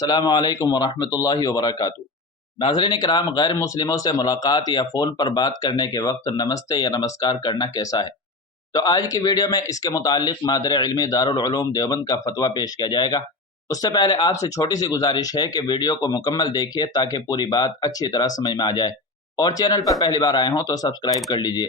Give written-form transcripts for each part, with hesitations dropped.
السلام علیکم ورحمۃ اللہ وبرکاتہ۔ ناظرین کرام، غیر مسلموں سے ملاقات یا فون پر بات کرنے کے وقت نمستے یا نمسکار کرنا کیسا ہے؟ تو آج کی ویڈیو میں اس کے متعلق مادر علمی دارالعلوم دیوبند کا فتویٰ پیش کیا جائے گا۔ اس سے پہلے آپ سے چھوٹی سی گزارش ہے کہ ویڈیو کو مکمل دیکھیے تاکہ پوری بات اچھی طرح سمجھ میں آ جائے، اور چینل پر پہلی بار آئے ہوں تو سبسکرائب کر لیجئے۔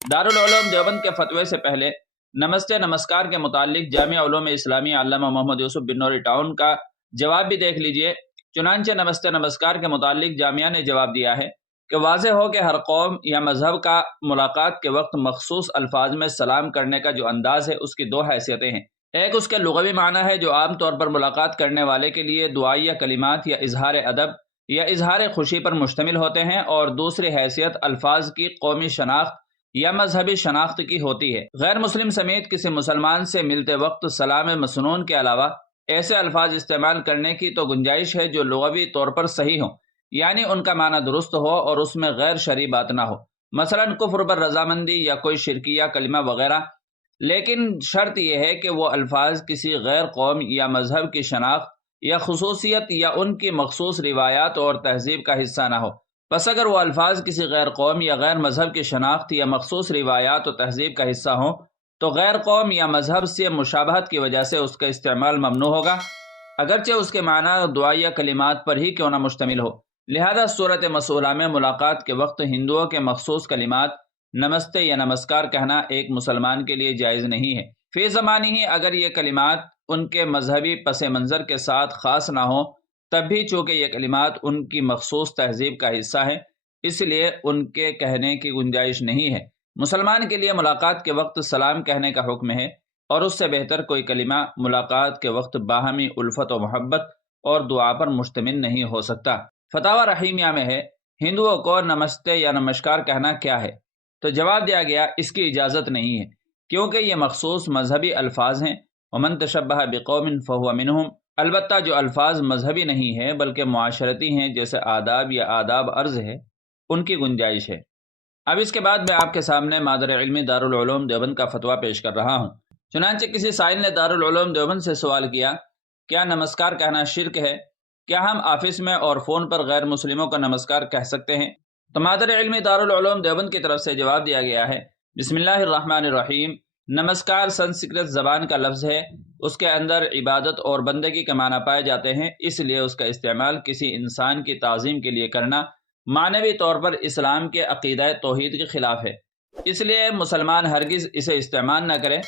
دارالعلوم دیوبند کے فتوے سے پہلے نمستے نمسکار کے متعلق جامعہ علوم اسلامیہ علامہ محمد یوسف بن نوری ٹاؤن کا جواب بھی دیکھ لیجئے۔ چنانچہ نمستے نمسکار کے متعلق جامعہ نے جواب دیا ہے کہ واضح ہو کہ ہر قوم یا مذہب کا ملاقات کے وقت مخصوص الفاظ میں سلام کرنے کا جو انداز ہے اس کی دو حیثیتیں ہیں۔ ایک اس کے لغوی معنی ہے جو عام طور پر ملاقات کرنے والے کے لیے دعائیہ کلمات یا اظہار ادب یا اظہار خوشی پر مشتمل ہوتے ہیں، اور دوسری حیثیت الفاظ کی قومی شناخت یا مذہبی شناخت کی ہوتی ہے۔ غیر مسلم سمیت کسی مسلمان سے ملتے وقت سلام مسنون کے علاوہ ایسے الفاظ استعمال کرنے کی تو گنجائش ہے جو لغوی طور پر صحیح ہوں، یعنی ان کا معنی درست ہو اور اس میں غیر شرعی بات نہ ہو، مثلا کفر پر رضامندی یا کوئی شرکیہ کلمہ وغیرہ، لیکن شرط یہ ہے کہ وہ الفاظ کسی غیر قوم یا مذہب کی شناخت یا خصوصیت یا ان کی مخصوص روایات اور تہذیب کا حصہ نہ ہو۔ پس اگر وہ الفاظ کسی غیر قوم یا غیر مذہب کی شناخت یا مخصوص روایات و تہذیب کا حصہ ہوں تو غیر قوم یا مذہب سے مشابہت کی وجہ سے اس کا استعمال ممنوع ہوگا، اگرچہ اس کے معنی دعائیہ کلمات پر ہی کیوں نہ مشتمل ہو۔ لہذا صورت مسئولہ میں ملاقات کے وقت ہندوؤں کے مخصوص کلمات نمستے یا نمسکار کہنا ایک مسلمان کے لیے جائز نہیں ہے۔ فی زمانے ہی اگر یہ کلمات ان کے مذہبی پس منظر کے ساتھ خاص نہ ہوں، تب بھی چونکہ یہ کلمات ان کی مخصوص تہذیب کا حصہ ہیں، اس لیے ان کے کہنے کی گنجائش نہیں ہے۔ مسلمان کے لیے ملاقات کے وقت سلام کہنے کا حکم ہے، اور اس سے بہتر کوئی کلمہ ملاقات کے وقت باہمی الفت و محبت اور دعا پر مشتمل نہیں ہو سکتا۔ فتاوی رحیمیہ میں ہے، ہندوؤں کو نمستے یا نمسکار کہنا کیا ہے؟ تو جواب دیا گیا اس کی اجازت نہیں ہے، کیونکہ یہ مخصوص مذہبی الفاظ ہیں۔ ومن تشبہ بقوم فہو منہم، البتہ جو الفاظ مذہبی نہیں ہیں بلکہ معاشرتی ہیں، جیسے آداب یا آداب عرض ہے، ان کی گنجائش ہے۔ اب اس کے بعد میں آپ کے سامنے مادر علمی دارالعلوم دیوبند کا فتویٰ پیش کر رہا ہوں۔ چنانچہ کسی سائل نے دارالعلوم دیوبند سے سوال کیا، کیا نمسکار کہنا شرک ہے؟ کیا ہم آفس میں اور فون پر غیر مسلموں کا نمسکار کہہ سکتے ہیں؟ تو مادر علمی دارالعلوم دیوبند کی طرف سے جواب دیا گیا ہے، بسم اللہ الرحمن الرحیم۔ نمسکار سنسکرت زبان کا لفظ ہے، اس کے اندر عبادت اور بندگی کے معنی پائے جاتے ہیں، اس لیے اس کا استعمال کسی انسان کی تعظیم کے لیے کرنا معنوی طور پر اسلام کے عقیدہ توحید کے خلاف ہے، اس لیے مسلمان ہرگز اسے استعمال نہ کرے۔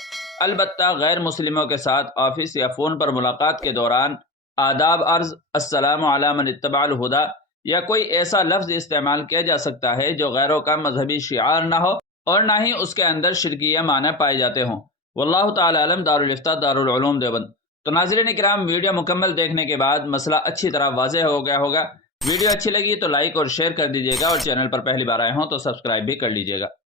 البتہ غیر مسلموں کے ساتھ آفس یا فون پر ملاقات کے دوران آداب عرض، السلام علی من اتبع الہدی یا کوئی ایسا لفظ استعمال کیا جا سکتا ہے جو غیروں کا مذہبی شعار نہ ہو اور نہ ہی اس کے اندر شرکیہ معنی پائے جاتے ہوں۔ واللہ تعالی علم۔ دارالفتاء دارالعلوم دیوبند۔ تو ناظرین کرام، ویڈیو مکمل دیکھنے کے بعد مسئلہ اچھی طرح واضح ہو گیا ہوگا۔ ویڈیو اچھی لگی تو لائک اور شیئر کر دیجیے گا، اور چینل پر پہلی بار آئے ہوں تو سبسکرائب بھی کر لیجیے گا۔